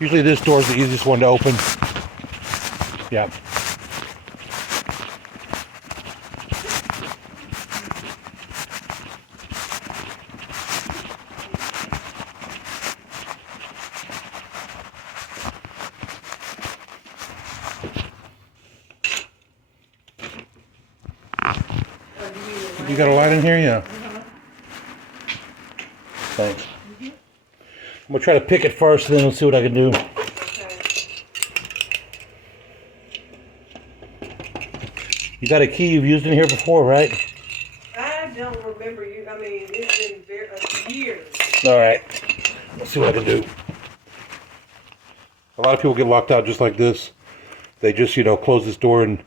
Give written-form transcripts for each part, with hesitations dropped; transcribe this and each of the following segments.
Usually this door is the easiest one to open. Yeah. You got a light in here? Yeah. Thanks. I'm going to try to pick it first, and then we'll see what I can do. You got a key you've used in here before, right? I don't remember you. I mean, it's been years. All right. Let's see what I can do. A lot of people get locked out just like this. They just, close this door and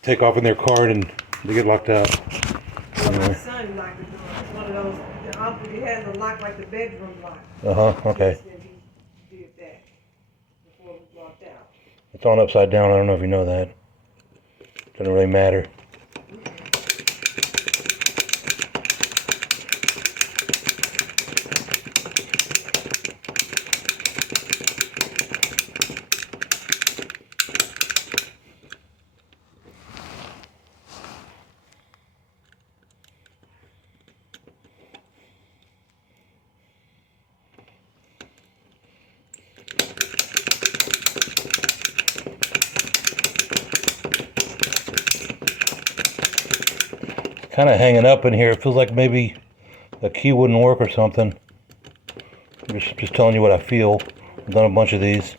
take off in their car, and they get locked out. Well, my son locked the door. It's one of those. It has a lock like the bedroom lock. Okay. And he did that before we walked out. It's on upside down. I don't know if you know that. Doesn't really matter. Kind of hanging up in here. It feels like maybe the key wouldn't work or something. I'm just telling you what I feel. I've done a bunch of these.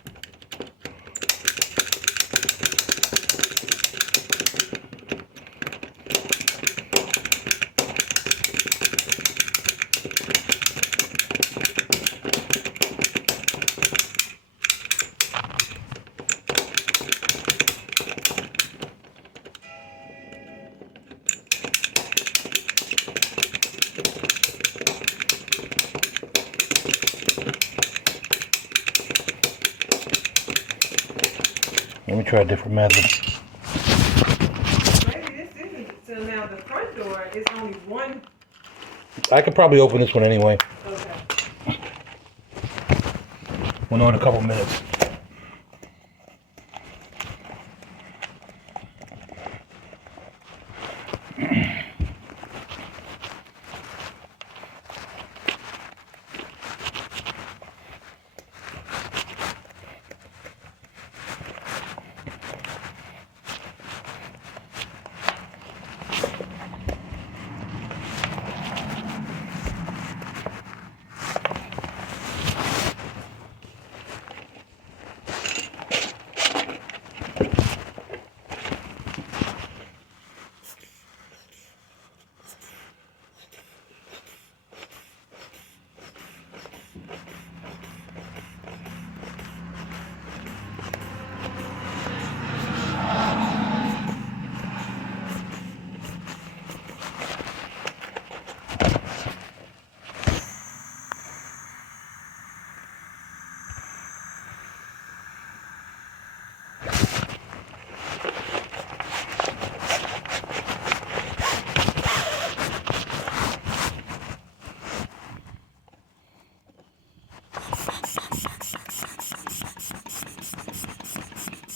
Let me try a different method. Maybe this isn't. So now the front door is only one. I could probably open this one anyway. Okay. We'll know in a couple minutes.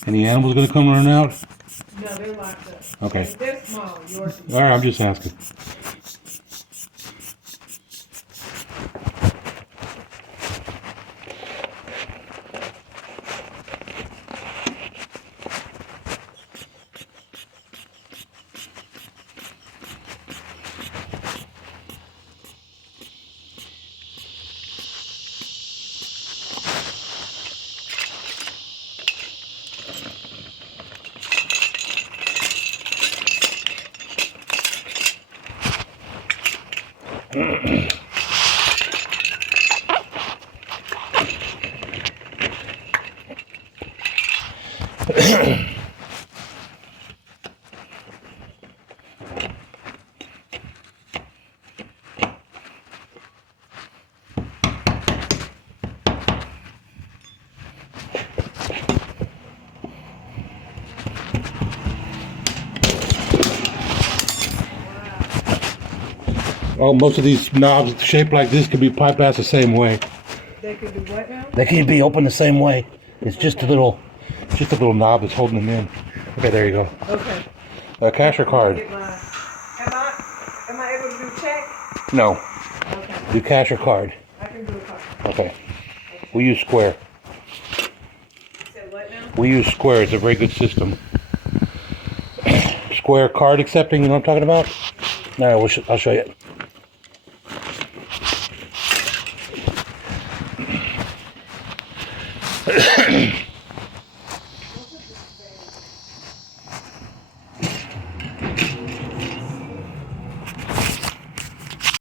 Any animals gonna come running out? No, they're locked up. Okay. They're small. Yours. All right, I'm just asking. Well, most of these knobs shaped like this could be bypassed the same way. They can do what now? They can be open the same way. It's just a little knob that's holding them in. Okay, there you go. Okay. Cash or card? Get mine. Am I able to do check? No. Okay. Do cash or card? I can do a card. Okay. We use Square. You said what now? We use Square. It's a very good system. Square card accepting, you know what I'm talking about? No, I'll show you.